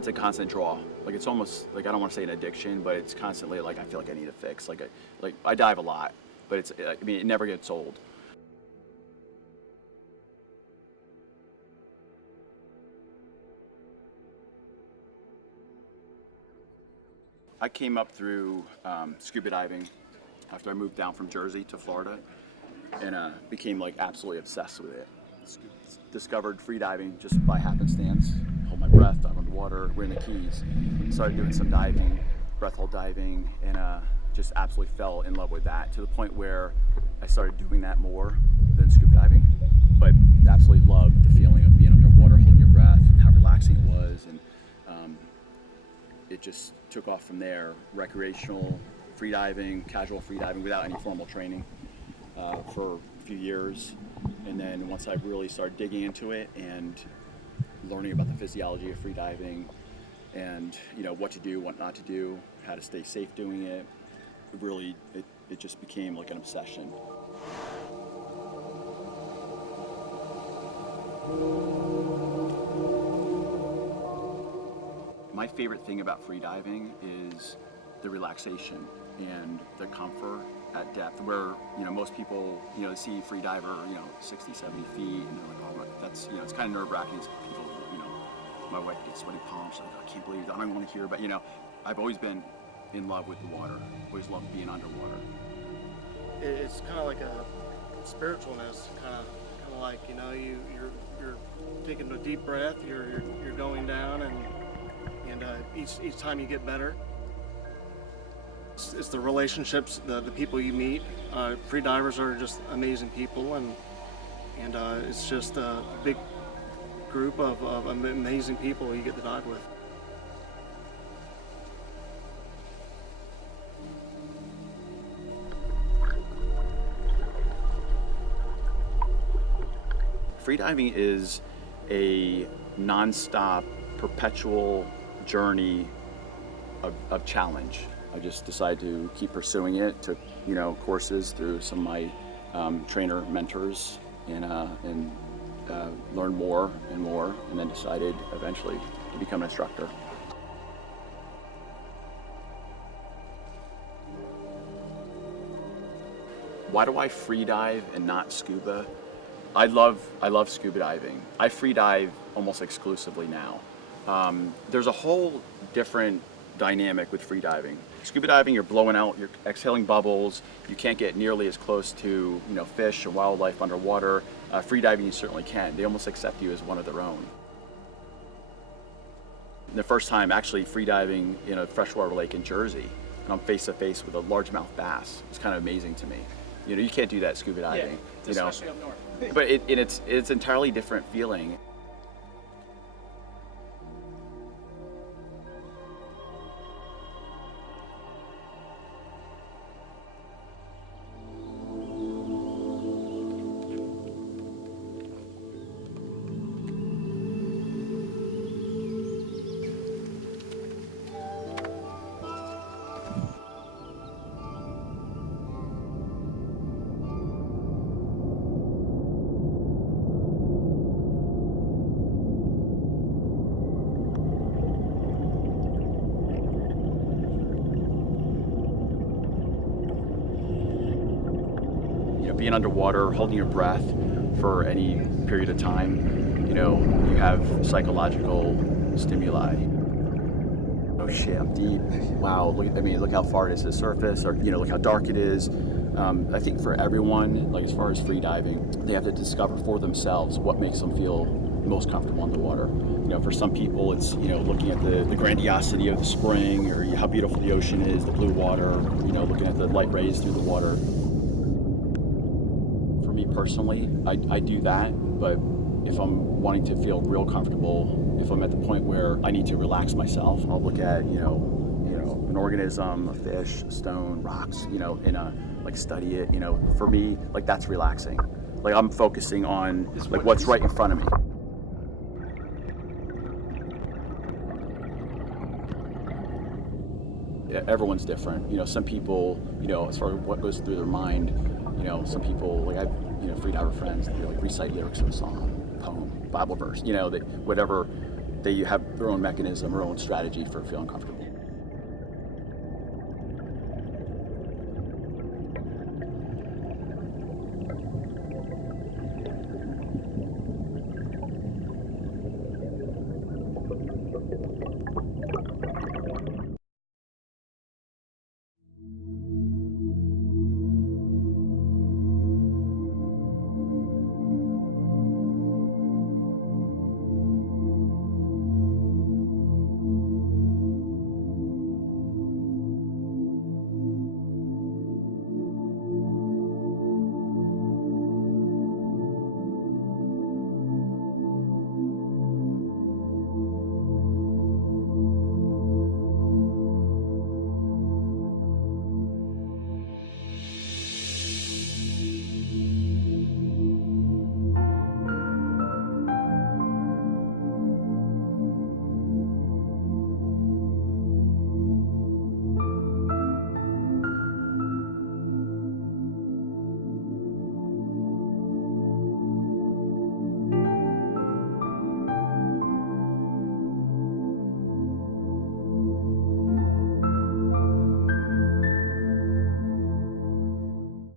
it's a constant draw. Like it's almost like, I don't want to say an addiction, but it's constantly like I feel like I need a fix. Like I dive a lot, but I mean it never gets old. I came up through scuba diving after I moved down from Jersey to Florida, and became like absolutely obsessed with it. Discovered free diving just by happenstance. Hold my breath, dive underwater. We're in the Keys. Started doing some diving, breath hold diving, and just absolutely fell in love with that to the point where I started doing that more than scuba diving. But absolutely loved the feeling of being underwater, holding your breath, and how relaxing it was, and it just took off from there. Recreational free diving, casual free diving without any formal training for a few years. And then once I really started digging into it and learning about the physiology of free diving and what to do, what not to do, how to stay safe doing it, it just became like an obsession. My favorite thing about free diving is the relaxation and the comfort at depth, where most people see free diver 60, 70 feet, and they're like, oh, that's it's kind of nerve-wracking. People, my wife gets sweaty palms. She's like, I can't believe that. I don't want to hear, but I've always been in love with the water. Always loved being underwater. It's kind of like a spiritualness, kind of like you're taking a deep breath. You're going down, and each time you get better. It's the relationships, the people you meet. Free divers are just amazing people, and it's just a big group of amazing people you get to dive with. Freediving is a non-stop, perpetual journey of challenge. I just decided to keep pursuing it. Took courses through some of my trainer mentors, and learned more and more, and then decided eventually to become an instructor. Why do I free dive and not scuba? I love scuba diving. I free dive almost exclusively now. There's a whole different dynamic with free diving. Scuba diving, you're blowing out, you're exhaling bubbles. You can't get nearly as close to fish or wildlife underwater. Free diving, you certainly can. They almost accept you as one of their own. The first time actually free diving in a freshwater lake in Jersey, and I'm face to face with a largemouth bass. It's kind of amazing to me. You can't do that scuba diving. Yeah, especially up north. But it's entirely different feeling. Being underwater, holding your breath for any period of time, you have psychological stimuli. Oh shit, I'm deep. Wow, look how far it is to the surface, or look how dark it is. I think for everyone, like as far as free diving, they have to discover for themselves what makes them feel most comfortable in the water. For some people, it's looking at the grandiosity of the spring, or how beautiful the ocean is, the blue water. Looking at the light rays through the water. For me personally, I do that, but if I'm wanting to feel real comfortable, if I'm at the point where I need to relax myself, I'll look at an organism, a fish, a stone, rocks, and study it. For me, like that's relaxing. Like I'm focusing on like what's right in front of me. Yeah, everyone's different. Some people, as far as what goes through their mind. Some people, like I've, free diver friends, they like recite lyrics of a song, poem, Bible verse, whatever they have their own mechanism or own strategy for feeling comfortable.